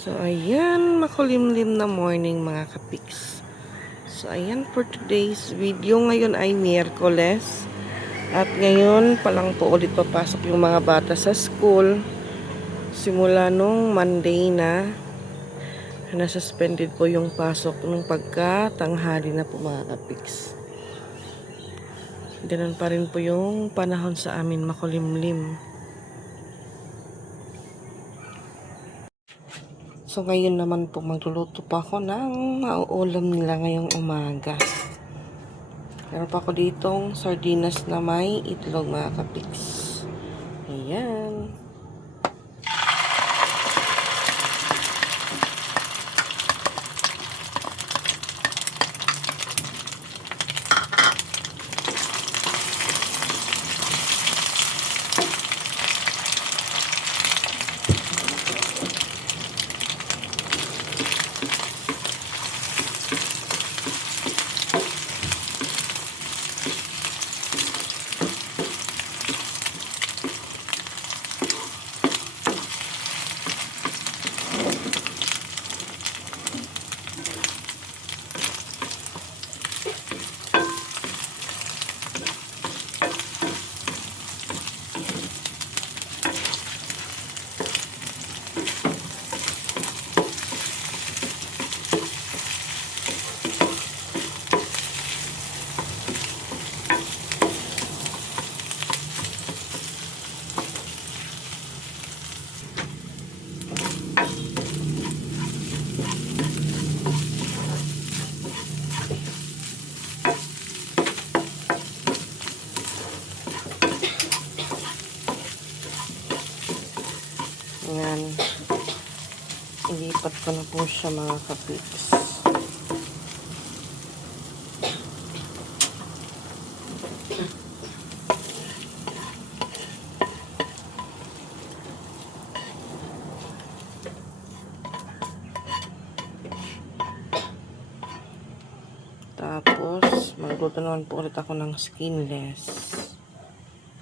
So, ayan, makulimlim na morning mga kapiks. So, ayan for today's video. Ngayon ay Miyerkules. At ngayon palang po ulit papasok yung mga bata sa school. Simula nung Monday na suspended po yung pasok nung pagkatanghali na po mga kapiks. Ganun pa rin po yung panahon sa amin, makulimlim. So, ngayon naman po magluluto pa ako ng mauulam nila ngayong umaga. Meron pa ako ditong sardinas na may itlog mga kapiks. Ayan. Ayan. Ilipat ko na po siya mga kapiks. Tapos, magluto naman po ulit ako ng skinless.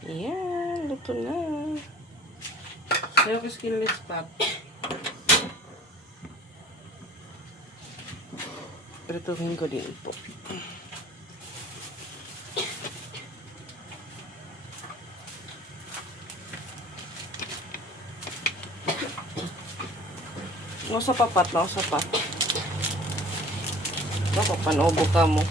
Ayan, luto na. Sayo ko skinless pot. Prituhin ko din po. No sa papat, no sa pat. Baka panobo ka mo.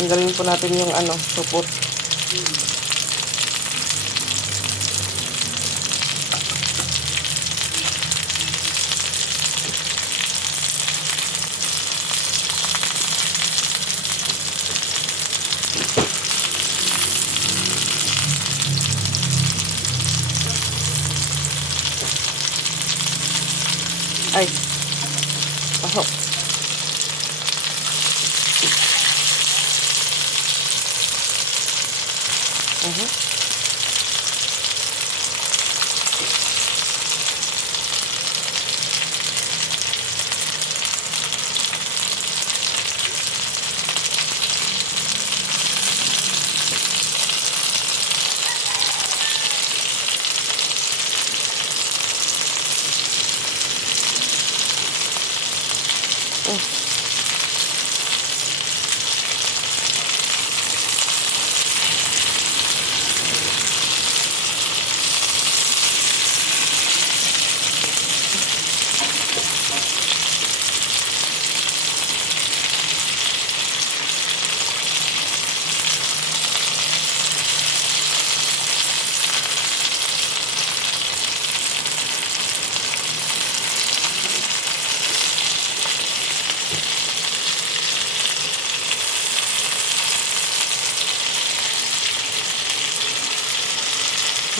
Tanggalin po natin yung supot. Ay, pasok.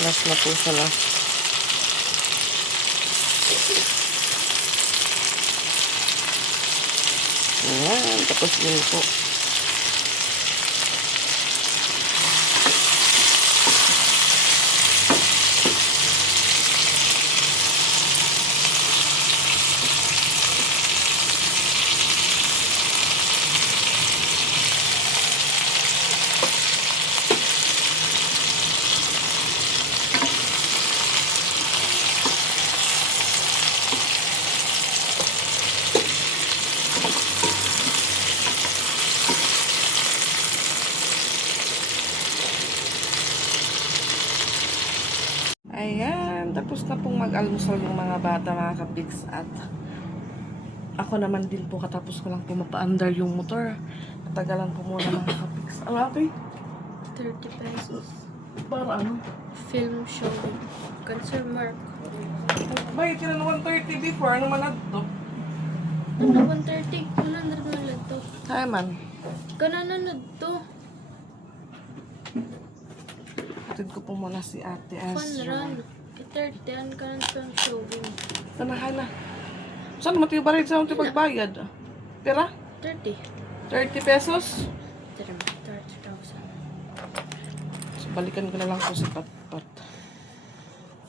Last na po siya na. Ayan, tapos yun po. Ayan, tapos na pong mag-almusal yung mga bata, mga kapiks. At ako naman din po, katapos ko lang po mapa-under yung motor. Natagalan po muna, mga kapiks. Ano ito eh? 30 pesos. Para ano? Film showing. Concern mark. Bay, kina na 130 before. Ano man ito? Ano, 130? 100 man lang to. Hi man. Kananunod to. Atid ko po muna si Ate Fun Ezra. run. 30 an ka ng film showing. Tanahay na. Saan naman tayo barit sa ating pagbayad? Pera? 30. 30 pesos? Tira mo, 30,000. So, balikan ko na lang po sa patpat.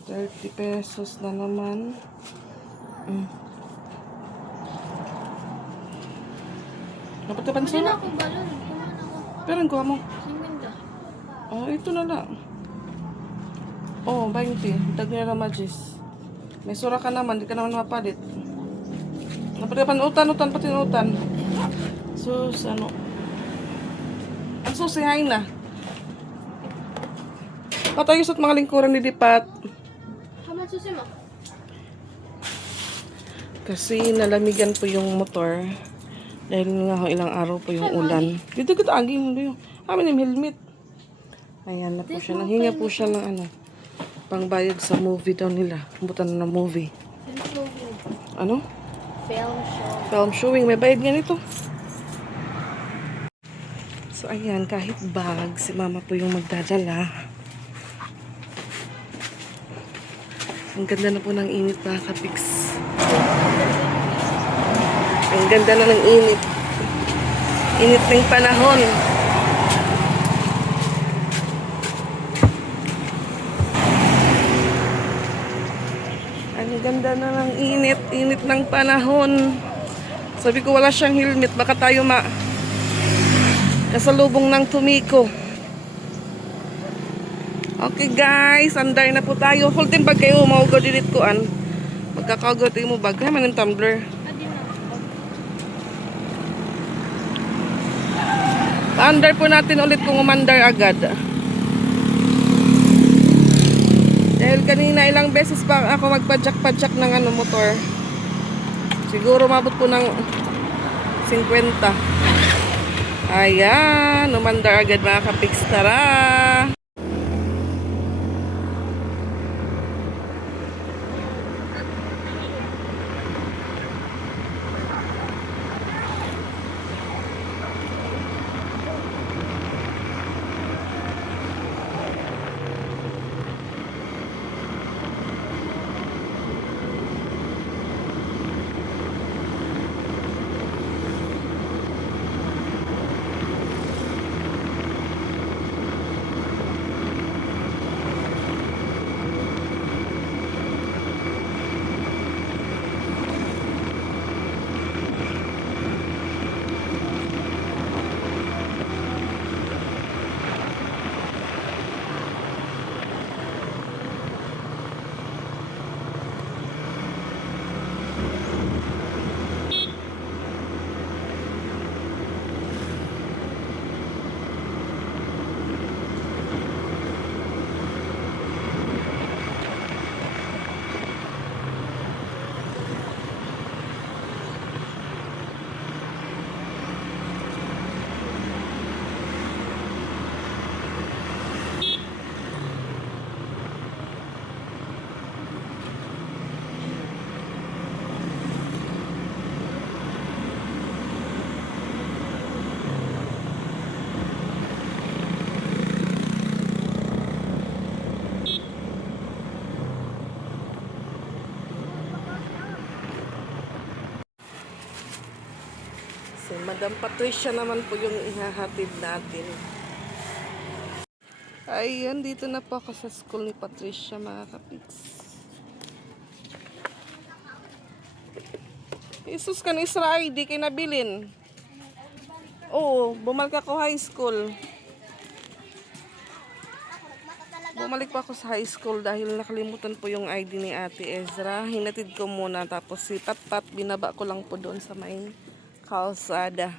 30 pesos na naman. Dapat na Pwede na pansara. akong balon. Kumain ako. Pero ang kuha mo. Siminda. Oh, ito na lang. Oh, 20. Dag na magis. May sura ka naman, di ka naman mapalit. Dapat panutan, pati utan. Sus, ano. Ang susihay na. Patayos at mga lingkuran ni Dipat. Haman susi mo. Kasi nalamigan po yung motor. Dahil nga ho, ilang araw po yung ulan. Dito kita aging mo yung amin yung helmet. Ayan na po siya. Nanghinga po siya ng ano. Pangbayad sa movie daw nila. Butan na ng movie. Film showing. Ano? Film show. Film showing. May bayad nga nito. So ayan, kahit bag, si mama po yung magdadala. Ang ganda na po ng init, mga kapiks. Ang ganda na ng init. Init ng panahon. Ang ganda na ng init. Init ng panahon. Sabi ko wala siyang helmet. Baka tayo kasalubong ng tumiko. Okay guys, andar na po tayo. Hold din bag kayo. Maugaw dinit ko an. Magkakaugaw tayo mo bag. Hay man yung tumbler. Adi na. Paandar po natin ulit kung umandar agad. Dahil kanina ilang beses pa ako magpadyak-padyak ng ano, motor. Siguro mabot po ng 50. Ayan, umandar agad mga kapiks. Tara! Madam Patricia naman po yung ihahatid natin. Ayan, dito na po ako sa school ni Patricia, mga kapiks. Jesus ka ni Israel, di kayo nabilin. Oo, bumalik ako high school. Bumalik pa ako sa high school dahil nakalimutan po yung ID ni Ate Ezra. Hinatid ko muna, tapos si Pat binaba ko lang po doon sa may kalsada.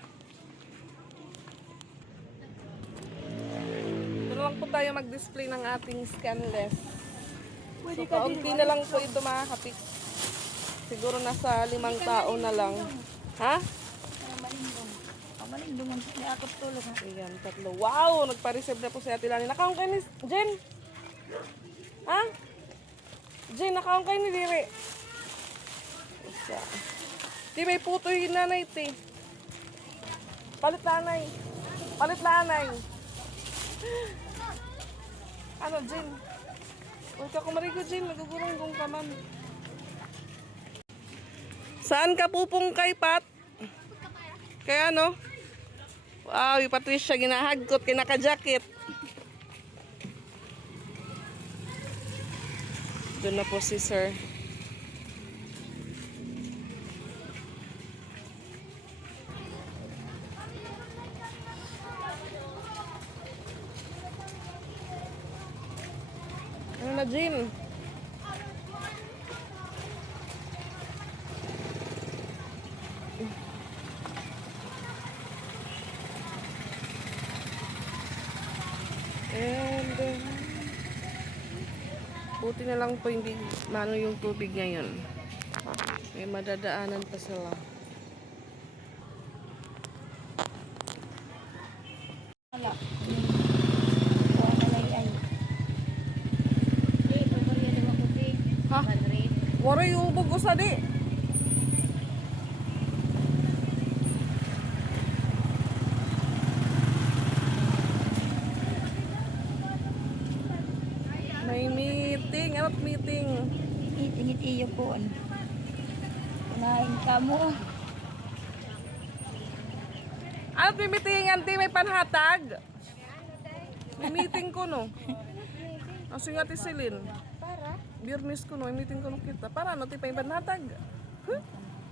Doon lang po tayo mag-display ng ating scanless. So, kaunti na lang po ito, mga kapik. Siguro nasa 5 tao na lang. Ha? Malindong ang ako tulog ha. Ayan, 3. Wow! Nagpa-reserve na po si Ate Lani. Nakaon kayo ni Jen? Ha? Jen, nakaon kayo ni Dire? Isa. Di, may putoy nanay, te. Palit lanay. Palit lanay. Ano, Jen? Huwag ka kumarigo, Jen. Nagugurong kong kaman. Saan ka pupungkay, Pat? Kaya ano? Wow, yung Patricia ginahagkot, kinaka-jacket. Doon na po si Sir. Ano na, Jean? And buti na lang po hindi mano yung tubig ngayon. May madadaanan pa sila. Wala. Kuha na lang ay. Di, pagkariya naman ako di. Ha? Wala yung ubog ko sa di. May meeting. Anot meeting? Itingit iyo po. Kunain ka mo. Anot may meeting? Anti, may panhatag? May meeting ko, no? Ang nga ti Celine. Para? Biyernes ko, no? May meeting ko, no, kita. Para, no? Ti pa yung panhatag? Huh?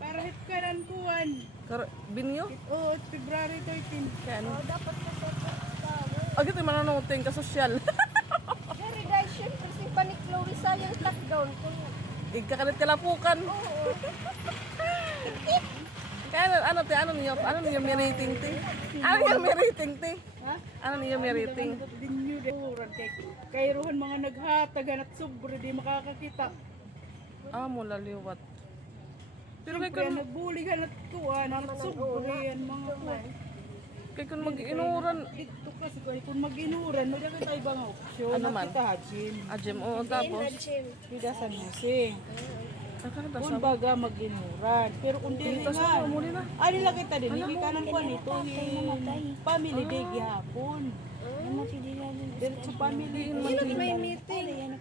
Para hit ka rin kuwan. Binyo? Oo, it's February 13. Kaya ano? Dapat ka sa tao. Agad yung mananoting ka sosyal. Very guys, syempre si Panik Chloe sayang lockdown. Igkakalit kalapukan. Oo. Kaya ano niyo may rating ti? Ano niyo may rating ti? Ha? Ano niyo may rating? Dinyo de uran kay ruhan mga naghatagan at sobre di makakakita. Ah, mula liwat. Pero kay Kaya kun nagbuligan at kuwan at sobre yan mga kuwan. kay kun mag-inuran Ito kasi kung mag-inuran, magkakita tayo bang opsyon? Ano man? Kita hajin. ajem o tapos Pida San Jose. nakakita Kung sa baga mag-inuran. Pero kung di dito sa nga, muli na. ano lang kita din, hindi ka nang kuwan ito. Family day gihapon. Diretso family. May meeting.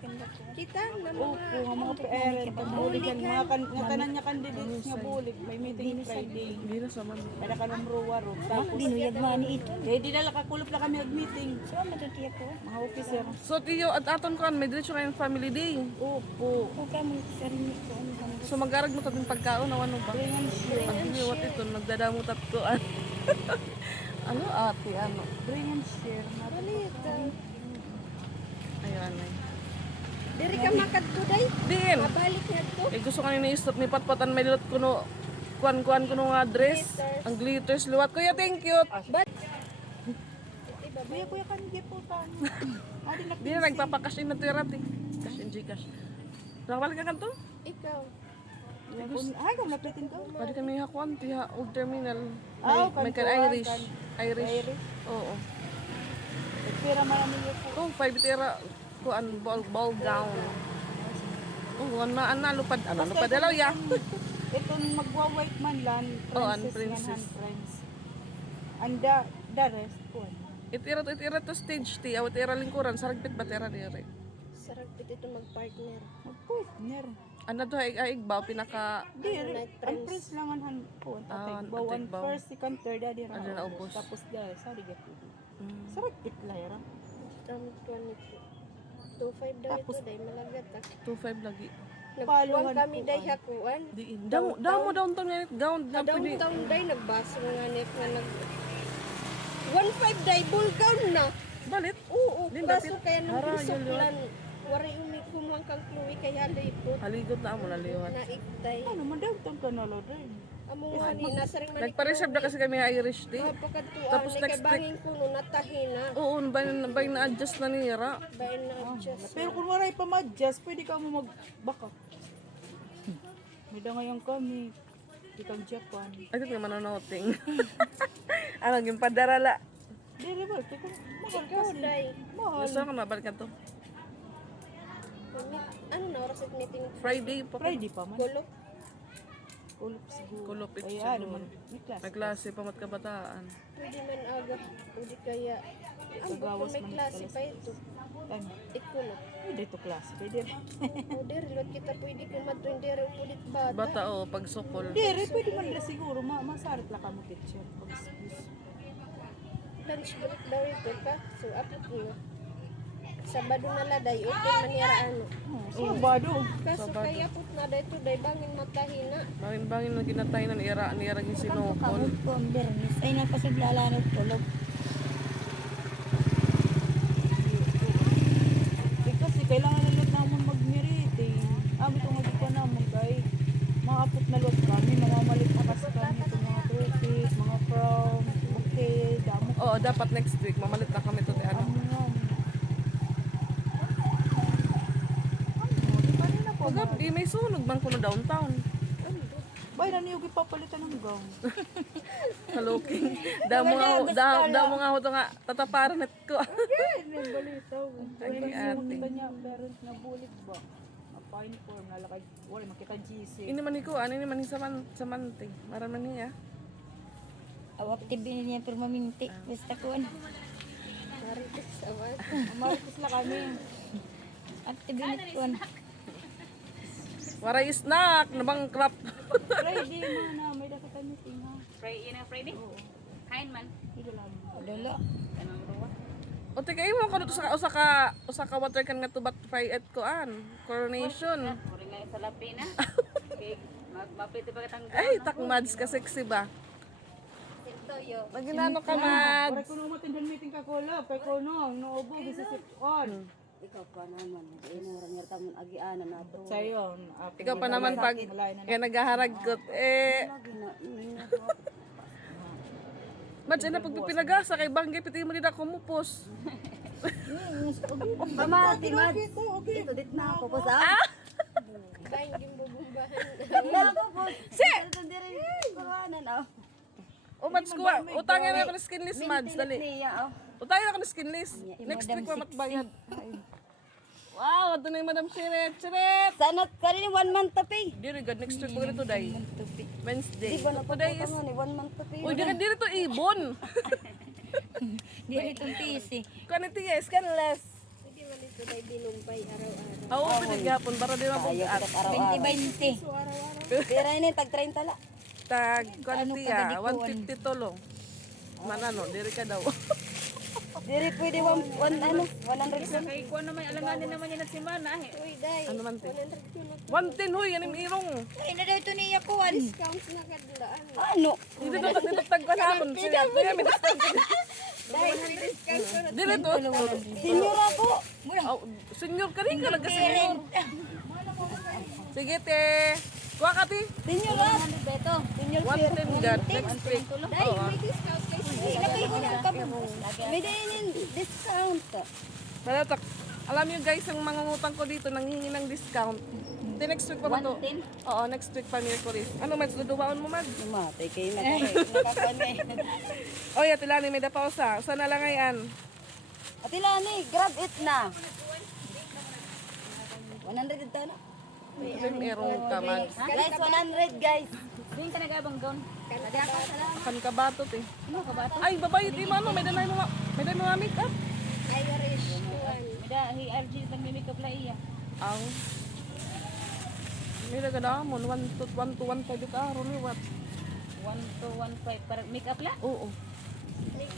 Kita na Opo, ang mga parent, buligan, mga nga tanan niya candidates nga bulig, may meeting Friday. Hindi na sa man. Para ka ng ruwa ro. Tapos, Dinuyag man ito. eh di na nakakulop na kami mag-meeting. So, matutiya po. Mga officer. So tiyo at aton kan may diretso kayong family day. Opo. Huwag ka mo sarili ko. So mag-arag mo tatong pagkaon ano ba? Bringan siya. Pag giniwat ito nagdadamo tatkoan. Ano ate ano? Bringan share. Balita. Ayun ay. Diri ka makadtuday. Din. Mabalik na to. Eh gusto kanina istot ni patpatan may lilot kuno kuan kuno nga dress. Ang glitters luwat. Kuya, thank you. But, Kuya kan po tan. Adi na Di na nagpapakash in na tirat eh. Cash in Gcash. Nakabalik ka kanto? ikaw. Ay, kung naplitin ko. Pwede kami hakuan tiha old terminal. Ah, May kan kantuan, Irish. Irish. Irish. Oo. Pera man niyo po. Oh, 5 tira kuan ball gown. Oh, ana lupad lupad dalaw ya. Itong magwa-white man lan, Oh, ang princess princess. yan, friends. And the rest po. Itira to stage ti awat tira lingkuran saragpit ba tira dire. Sarap piti ito mag-partner. Mag-partner. Ano to, ay igbaw, pinaka... Diri, ang prince lang ang po. Ah, Tatay, bawan tatay, baw. first, second, third, adi ra. Adi na ubos. Tapos dahil, sorry, gato. Mm. Sarap itlayra. Damit ko nito. 2.5 daw ito, day malagat ah. 2.5 lagi. Nagkuhan Paluhan kami po, day ay. hakuan. Damo downtown nga gown na Adaw pwede. taon day nagbaso nga net nga nag 1.5 day bulgaw na. Balit. Oo, Din, kaso dapit. kaya nung Hara, bisuklan. Wari umi kumuhang kang Chloe kaya lipot. Haligot na amo na liwat. Naigtay. Ano, madagtang ka na lo rin. Amo nga ni nasa ring manik. Nagpa-reserve na kasi kami Irish day. Pagkatuan, Tapos ay next kay bangin ko no natahina. Oo, ba na-adjust na nira. Bayan na adjust. Pero kung waray pa ma-adjust, pwede ka mo mag-backup. May da ngayon kami. Ikang Japan. Ay, ito nga mananoting. Ano, yung padarala. Diri ba? Teka, mahal Ikaw kasi. day. Mahal. Gusto ko mabalik ka to. Ano na oras at meeting? Friday pa ko. Friday pa man. Kulok. Kulop siguro. Kulupit Ay, siguro. ano man. May class. May klase pa mat kabataan. Pwede man aga. Hindi kaya. Ang Gagawas may man klase alas pa ito. Ano? Ikulok. Pwede ito class. Pwede rin. O dere, lot kita pwede kumatuin dere ulit bata. Bata o, pag sukol. Diri, pwede man na siguro. Masarit lang ka mo teacher. Pag-excuse. Lunch break daw ito ka. So, apot mo. Sabado na laday, open manira ano. Sabado. Kaso Sabado. kaya apot na day to day bangin matahina. Bangin-bangin na ginatay ng nira yung sinukol. ko ang bernis ay napasaglalanod tulog. Kasi kailangan na lang naman mag-meeting. Ito nga di pa naman kay maapot na lot kami. Mamamalit na kasi kami itong mga trophies, mga prom, bouquet, damo. Oo, dapat next week. Mamalit na kami to. Ano? Pagab, di may sunog bang kuno downtown. Bay, naniyog ipapalitan ng gown. Haluking. Damo nga ho to nga tataparan at ko. May balitaw. Ay, Wala ate. makita niya, parents na bulit ba? Fine form, nalakay. Wala makita GC. Ini man ko, ano ni man sa mante. Maraman niya. Awak tibin niya pero maminti. Basta ko ano. Marites awan. Marites lang kami. Activin ko ano. Waray snack, nabangkrap. Friday mana, may dapat tayo meeting ha. Friday? Kain man. Hindi lang. Dala. Kanang ruwa. O tika imo ko to sa usa ka water kan nga tubat fry at koan. Coronation. Muri nga sa lapi na. Okay, mapiti pa katang Ay, takmads ka sexy ba? Sintoyo. Naginano ka Para mads. kuno matindan meeting ka ko la, kay kuno noobo gisisip on. Ikaw pa naman. Inurang nga tamon agianan na to. Sayo. Ikaw pa naman pag kaya naghaharagkot Mads, na pagpipinagasa kay Banggay, piti mo din ako mupos. Mama, timad. Okay. Ito dit na ako po sa. Bayan yung bubumbahan. Ako po. Si. Ito dire kuhanan oh. O Mads, kuha, utangin na ako ng skinless Mads, dali. Niya oh. Utangin na ako ng skinless. Next week pa matbayad. Wow, ito na yung Madam Chiret. Chiret! Sana kanini 1 month to pay. Diri God, next week pa ito day. Wednesday. Di ba na Today is... ni 1 month to pay. Uy, diri to ibon. Dili itong tisi. Kaniti yes, kanless. Hindi man ito day binumpay araw-araw. Oo, pinaghapon para di Ayaw mabugat. kita araw-araw. 20-20. So araw-araw. Pera ini tag 30 la. Tag, kaniti Ano ka, 150 tolong. Manano, diri ka daw. Diri pwede 1 ano 100 lang. Kay kuno naman alanganin naman yan at si Mana eh. Uy, day. Ano man, te? 100 yun at 110 huy, anim irong. Ay na daw ito niya kuwan. discounts na kadlaan. Ano? Dito tag ka na akon. Kaya may tag. Day, may discounts na. Dili to. Senior ako. Oh, senior ka rin ka, nagka-senior. Sige, te. Kuha ka, te. Senior ako. Beto. Senior 110 God, next week. Day, may discounts kay Ilagay ko na kami. May din discount. Malatak. Alam niyo guys, ang mga ngutang ko dito, nanghingi ng discount. Di next week pa ba to? 110? Oo, next week pa Mercury. Ano, Mads? Ludubaon mo, Mads? Matay kayo na kami. Nakakuan na eh. Oy, Atilani, may dapausa. Sana lang ngayon. Ate Lani, grab it na. 100 ito na. Merong ka, Mads. Guys, 100 guys. Din ka nagabang gown. Akan ka batot eh. Ano ka ba? Ay, babae, di mano. May danay mga make-up. Irish kuwan. Meda hi RG tang may makeup la iya. Ang. May nagadamon 1 to 1.5 ito liwat. 1 to 1.5 para make up la. Oo.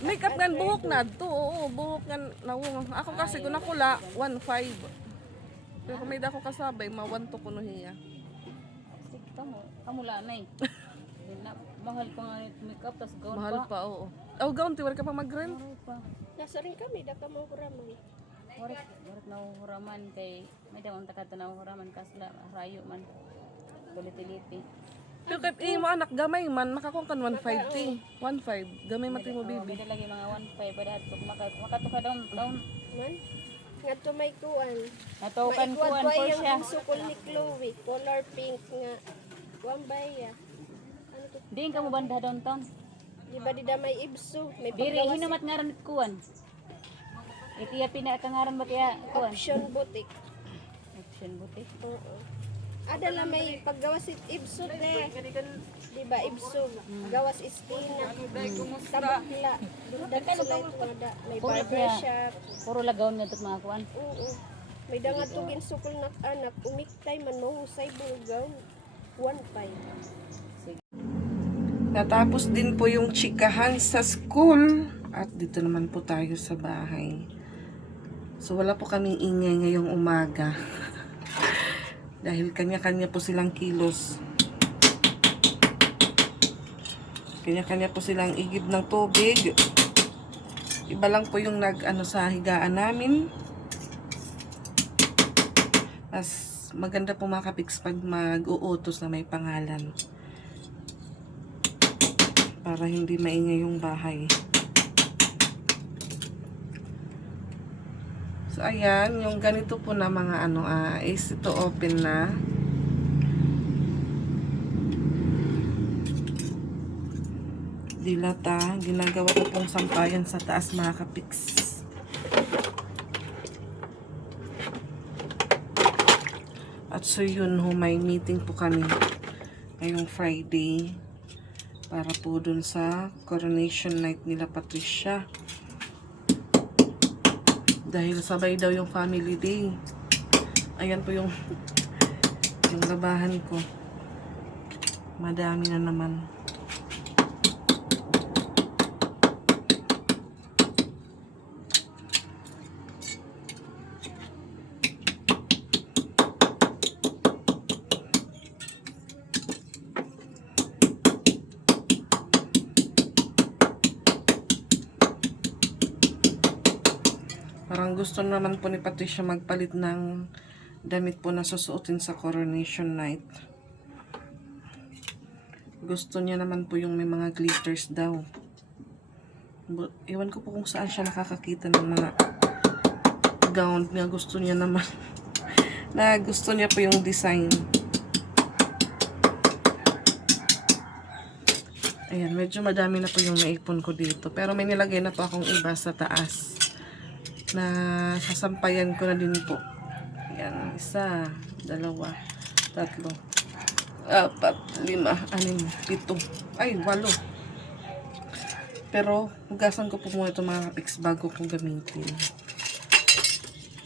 Makeup nga buhok na to. Oo, buhok nga nawong. Ako kasi kung nakula 1.5. Pero kung may dako kasabay, ma 1 to kuno hiya. Sige kamo la nay. Na mahal pa nga yung make up tas gown Mahal pa. pa, oo. Oh, gown tiwala ka pa mag-rent. Mahal pa. Nasa rin kami, da ka mo kuramay. Warik na huraman kay may daw ang takata na huraman kasla rayo man. Buliti-liti. Pero kahit mo anak gamay man, makakong kan 1.5 ti. 1.5. Gamay mati mo May baby. lagi mga 1.5 ba dapat makatuka down. Man, nga to may kuan. Natukan ko an Maigwad for yung siya. sukol ni Chloe, color pink nga. Wambaya. Ano to? Diin ka mo banda downtown. Di ba di da may ibso? May Diri paggawas hinamat ngaran kuan. Itiya pina kangaran ba tiya kuan. option boutique. Option buti. Oo. Adala may paggawas ibso de. Di ba ibso? Gawas iskina. Tabakla. Dundag sila ito ada. May Puro barbershop. Puro lagaw nga ito mga kuan. Oo. May dangad to ginsukol na anak. Umiktay man mahusay bulgaw. 1.5. Natapos din po yung chikahan sa school. At dito naman po tayo sa bahay. So wala po kaming ingay ngayong umaga. Dahil kanya-kanya po silang kilos. Kanya-kanya po silang igib ng tubig. Iba lang po yung nag-ano sa higaan namin. Mas maganda po mga kapiks pag mag-uutos na may pangalan. Para hindi maingay yung bahay. So ayan, yung ganito po na mga ano is ito open na. Dilata, ginagawa ko pong sampayan sa taas mga kapiks. At so yun ho, may meeting po kami ngayong Friday para po dun sa coronation night nila Patricia. Dahil sabay daw yung family day. Ayan po yung labahan ko. Madami na naman. Parang gusto naman po ni Patricia magpalit ng damit po na susuotin sa coronation night. Gusto niya naman po yung may mga glitters daw. Iwan ko po kung saan siya nakakakita ng mga gown na gusto niya naman. Na gusto niya po yung design. Ayan, medyo madami na po yung naipon ko dito. Pero may nilagay na po akong iba sa taas. Na sasampayan ko na din po. Yan, 1, 2, 3, 4, 5, 6, 7, ay 8. Pero hugasan ko po muna itong mga kapiks bago ko gamitin.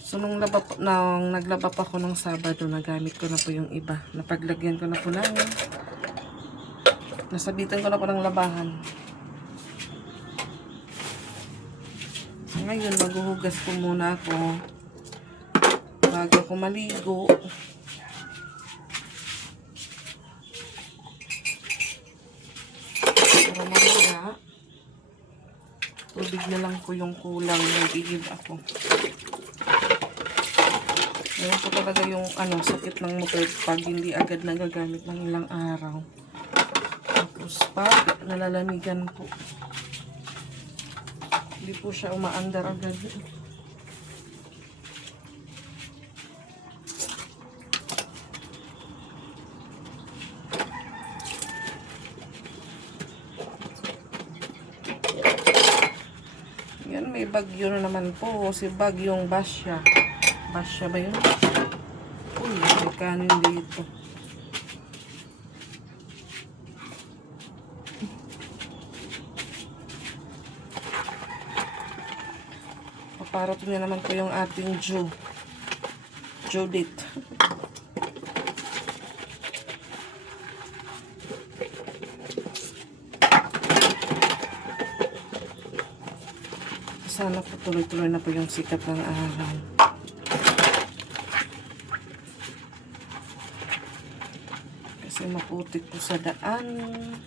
So nung naglaba pa ako ng Sabado, nagamit ko na po yung iba. Napaglagyan ko na po namin. Nasabitan ko na po ng labahan. Ngayon, maghuhugas po muna ako bago ako maligo. Para mamaya, tubig na lang po yung kulang. Nag-igib ako. Ngayon po talaga yung sakit ng motor pag hindi agad nagagamit ng ilang araw. Tapos pag nalalamigan po. Hindi po siya umaandar agad. Yan, may bagyo na naman po. Si Bagyong Basya. Basya ba yun? Uy, may kanin dito. Paparating na naman po yung ating Judith. Sana po tuloy-tuloy na po yung sikat ng araw. Kasi maputik po sa daan.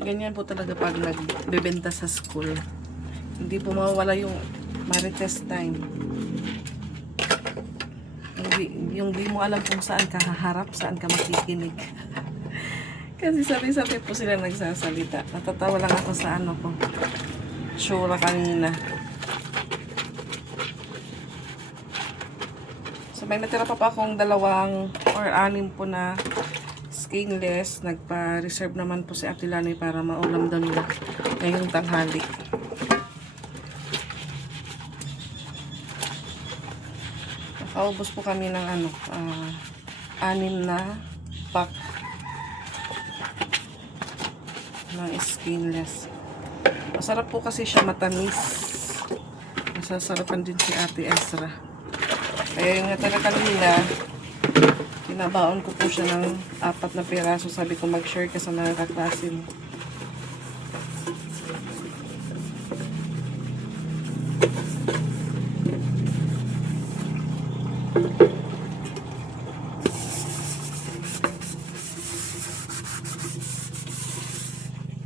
Ganyan po talaga pag nagbebenta sa school. Hindi po mawawala yung marites time. Yung di mo alam kung saan ka haharap, saan ka makikinig. Kasi sabi-sabi po sila nagsasalita. Natatawa lang ako sa ano ko. Shura kanina. So may natira pa akong 2 or 6 po na skinless. Nagpa-reserve naman po si Ate Lani para maulam daw nila ngayong tanghali. Nakaubos po kami ng 6 na pack ng skinless. Masarap po kasi siya, matamis. Masasarapan din si Ate Ezra. Kaya yung natira kanina, pinabaon ko po siya ng 4 na piraso. Sabi ko mag-share ka sa mga kaklase mo.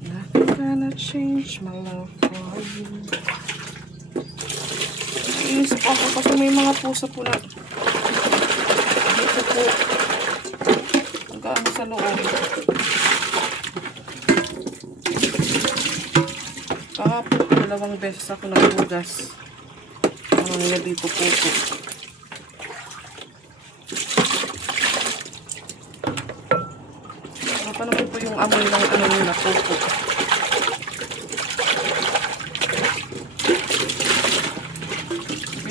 Nothing gonna change my love for you. Inisip ako kasi may mga pusa po na dito po hanggang sa loob. Kahapon po 2 beses ako naghugas. Ano nila dito po. Ano pa naman po yung amoy ng ano nila po.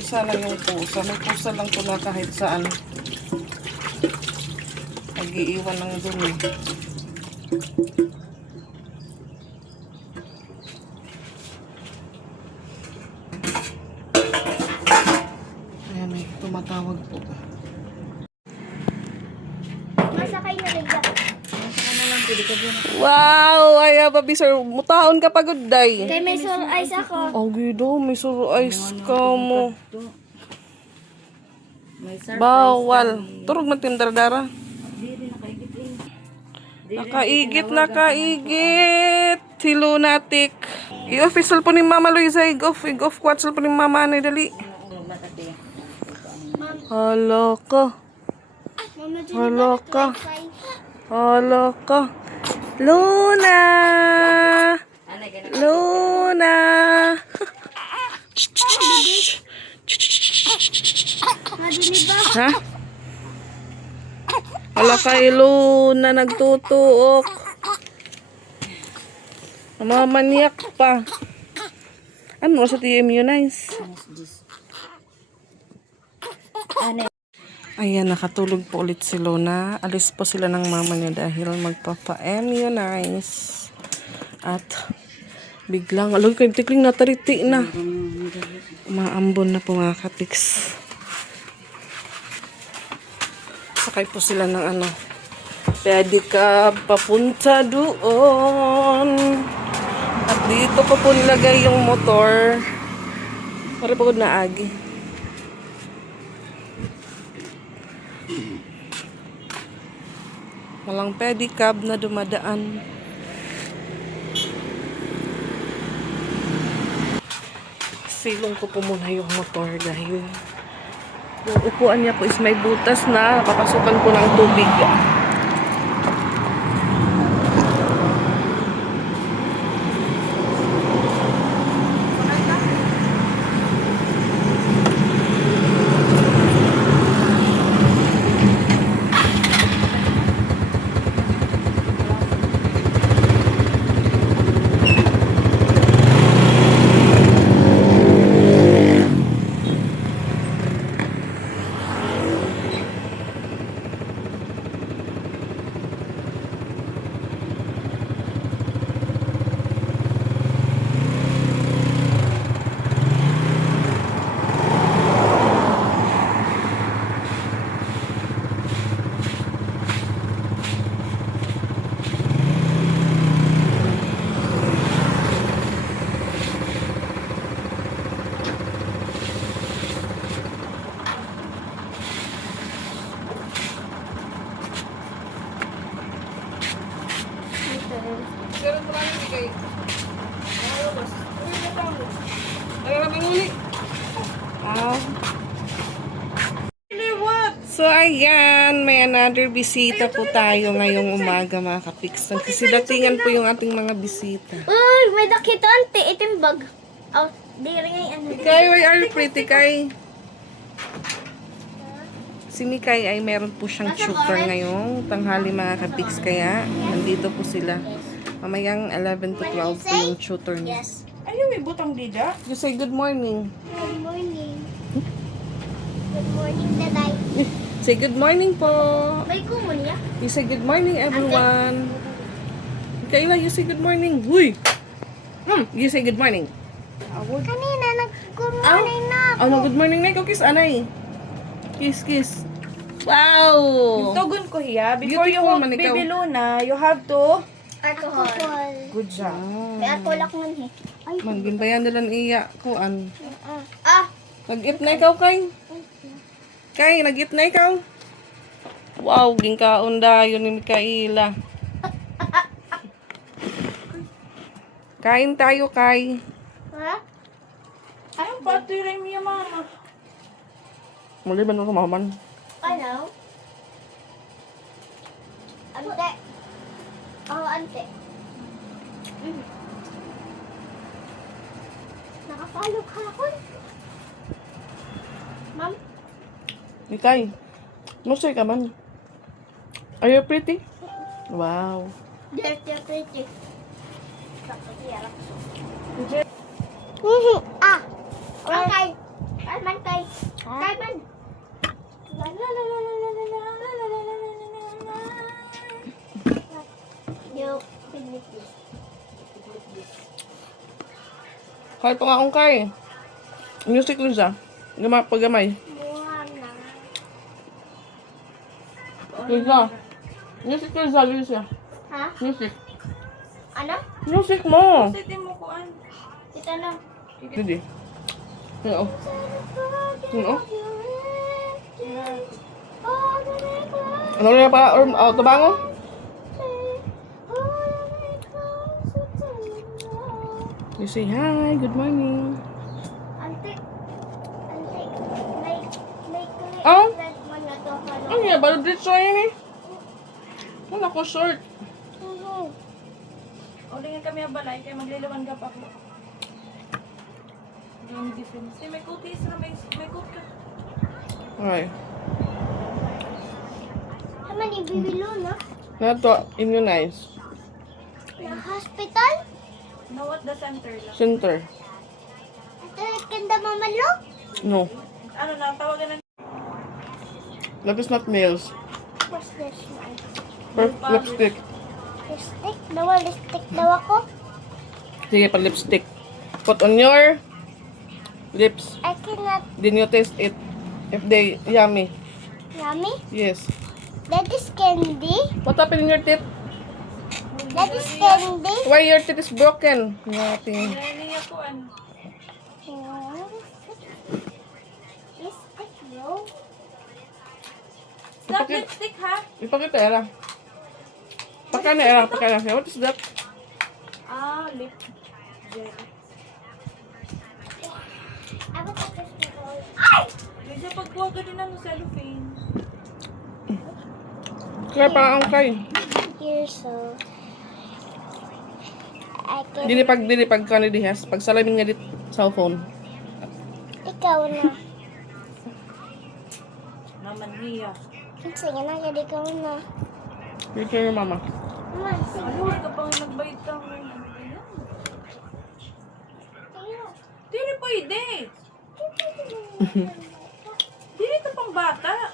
Isa lang yung pusa. May pusa lang po na kahit saan nag-iiwan ng dumi. Ayan, may tumatawag po. Masakay na rin dyan. Wow! Ay, babi sir, mutaon ka pagod, day. Kaya may sore eyes ako. Oh, gido, may sore eyes ka mo. Bawal. Turog man tindardara. Nakaigit. Hilo natik. I-official po ni Mama Luisa. I-off kwatsal po ni Mama Anay, dali. Hala ka. Mama, Hala ka. Hala ka. Luna! Luna! Ha? Hala kay Luna, nagtutuok. Mamaniyak pa. Ano sa TMU-nice? Ayan, nakatulog po ulit si Luna. Alis po sila ng mama niya dahil magpapa-immunize. At biglang, alam ko yung tikling natariti na. Maambon na po mga katiks. Sakay po sila ng pwede ka papunta doon. At dito ko po nilagay yung motor. Para pagod na agi. Walang pedicab na dumadaan. Silong ko po muna yung motor dahil yung upuan niya po is may butas na papasukan po ng tubig. Pero marami ni kay. Ano na uli? So ayan, may another bisita po tayo ngayong umaga mga kapiks. Nagsisidatingan po yung ating mga bisita. Uy, may nakita ante itimbag. Oh, di rin ano. Kay, why are you pretty, Kay? Si Mikay ay meron po siyang tutor ngayong tanghali mga kapiks, kaya nandito po sila. Mamayang 11 to 12 po yung tutor niya. Ayun, may butang dida. You say good morning. Good morning. Good morning, Daday. Say good morning po. May kumon ya? You say good morning, everyone. Kayla, you say good morning. Huy! You say good morning. Kanina nag-good morning na. Oh, no, good morning na. Ikaw, kiss, anay. Kiss, kiss. Wow! Tugon ko hiya. Before you Beautiful hold man ikaw. baby Luna, you have to... Alcohol. Good job. May alcohol ako nun eh. Ay, Magimbayan nila iya. Kuan. ah. Nag-eat na ikaw, Kay. Kay, nag-eat na ikaw. Wow, gingkaon dayon ni Mikaela. Kain tayo, Kay. Ha? Ayun, pati rin niya, mama. Muli ba nung kumaman? Ano? Ante. Oh, ante. Nakapalo ka ako. Ma'am? Mikay, musay ka man. Are you pretty? Wow. Dirty, pretty. Ah. Okay. Kalman kay. Kalman. La la la la la la la la la la la la la la. Yo, Philippines. Kahit pa nga akong Kay. Music ko siya. Pagamay. Buwan na. Lisa. Music ko siya, Lisa. Ha? Music. Ano? Music mo. Siti mo kuan. Ito na. Hindi. Oo. Oo. Ano na pa? Tabango? You say hi, good morning. Ante. Ante. May kulay. Oh? Red man na to. Ano yan? Balod dito yan eh. Wala ko short. O, tingin kami ang balay, kaya magliliwan ka pa ako. Yung difference. Eh, may kutis na, may coat ka. Okay. Tama ni Bibilo na. Na to immunize. Na hospital? No, at the center lang. Center. Ito kanda mamalo? No. Ano na, tawagan na. That is not nails. What's this one? Lipstick. Lipstick? Dawa, lipstick daw ako. Sige, pa lipstick. Put on your lips. I cannot. Then you taste it. If they yummy. Yummy? Yes. That is candy? What happened in your teeth? That is candy? Why your teeth is broken? Nothing. Kaya niya kuan. Lipstick, no? Stop lipstick, ha? Ipakita, Era. Pakana, Era. Pakana. What is that? Ah, lip gel. I will take this before. Ay! Kasi pagkuha ka din ng cellophane. Kaya pa ang kay. Here, so. I can. Dilipag ka ni Dihas. Pag salamin nga dit cellphone. Ikaw na. Naman niya. Sige na, kasi ikaw na. Picture your mama. Mama, sige. Ano, ka pang nagbayad ka ngayon. Dili pwede. Dili ka pang bata.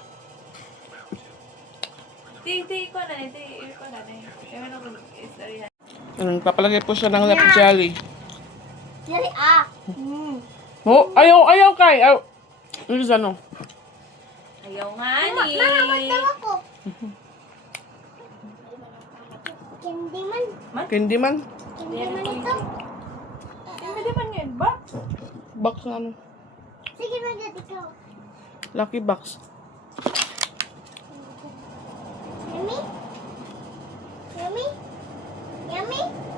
Ti ko na, ti ko na. Ewan ako, istorya. Papalagay po siya ng lap jelly. Dali, ah. Oh, ayaw kay. Ayaw. Ano ano? Ayaw nga ni. Mahamot daw ako. Candy man. Candy man. Candy man ito. Hindi man yun ba? Box na ano. Sige na, dad, ikaw. Lucky box. Yummy? Yummy? Daddy?